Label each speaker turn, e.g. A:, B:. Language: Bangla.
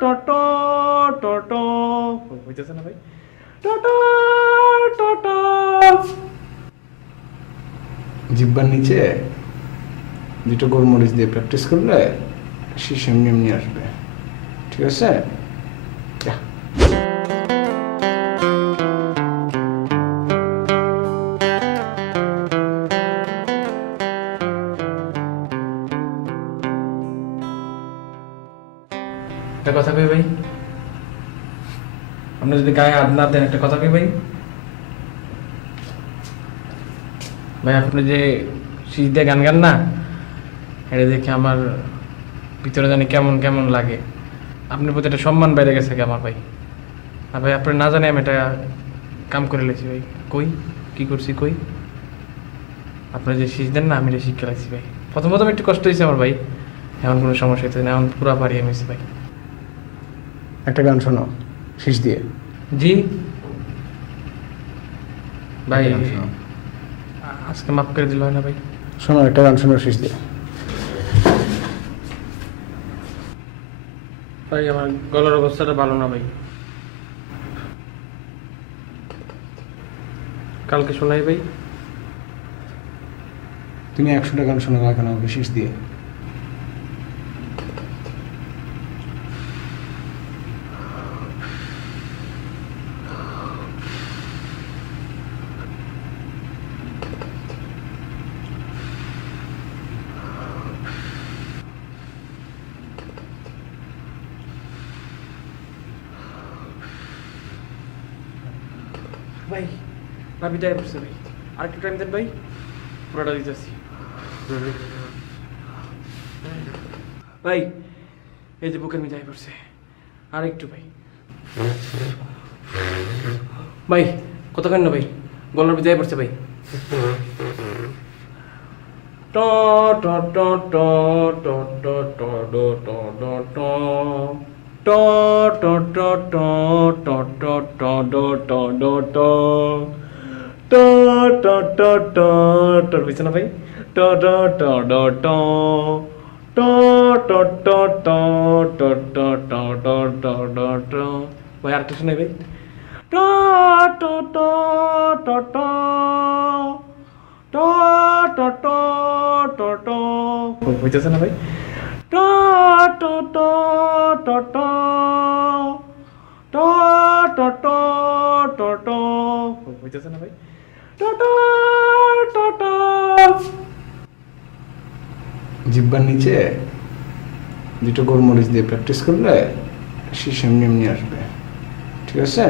A: ট না ভাই।
B: জিব্বার নিচে দুটো গোলমরিচ দিয়ে প্র্যাকটিস করলে সে এমনি এমনি আসবে। ঠিক আছে?
A: একটা কথা কই ভাই? আপনি যদি গায়ে হাত না দেন একটা কথা কই ভাই? ভাই, আপনি যে শীষ গান গান না, এটা দেখে আমার ভিতরে জানি কেমন কেমন লাগে। আপনার প্রতি একটা সম্মান বেড়ে গেছে আমার ভাই। আর ভাই, আপনি না জানি আমি এটা কাম করে লেছি ভাই। কই? কি করছি, কই? আপনি যে শীষ দেন না, আমি এটা শিক্ষা লাগছি ভাই। প্রথম প্রথম একটু কষ্ট হয়েছে আমার ভাই। এমন কোনো সমস্যা হচ্ছে না, এখন পুরা পারি আমি ভাই।
B: একটা গান শোনো শীষ দিয়ে।
A: জি। ভাই আজকে মাফ করে দিল হয় না ভাই?
B: শোনো একটা গান শোনো শীষ দিয়ে।
A: ভাই আমার গলার অবস্থাটা ভালো না ভাই। কালকে শোনাই ভাই।
B: তুমি একশোটা গান শোনো এখন আমাকে শীষ দিয়ে।
A: ভাই ভাবি দেয় পড়ছে ভাই আর একটু টাইম দেন ভাই পুরোটা দিতেছি ভাই এই যে বুকের মিঠাই পড়ছে আর একটু ভাই ভাই কতক্ষণ না ভাই গলার মিঠাই পড়ছে ভাই ট ট ট ট ট ট ট ট ট ট ট ট ট ট ট ট ড ট ড ট ট ট ট বুঝছে না ভাই ট ট ট ড ট ট ট ট ট ট ট ড ট ড ট ভাই ভাই ট ট ট ট ট ট বুঝতেছে না ভাই ট ট ট ট ট ট ট ট ট। ট বুঝতেছে না ভাই? ট ট ট ট।
B: জিব্বার নিচে দুটো গোলমরিচ দিয়ে প্র্যাকটিস করলে সে এমনি এমনি আসবে। ঠিক আছে?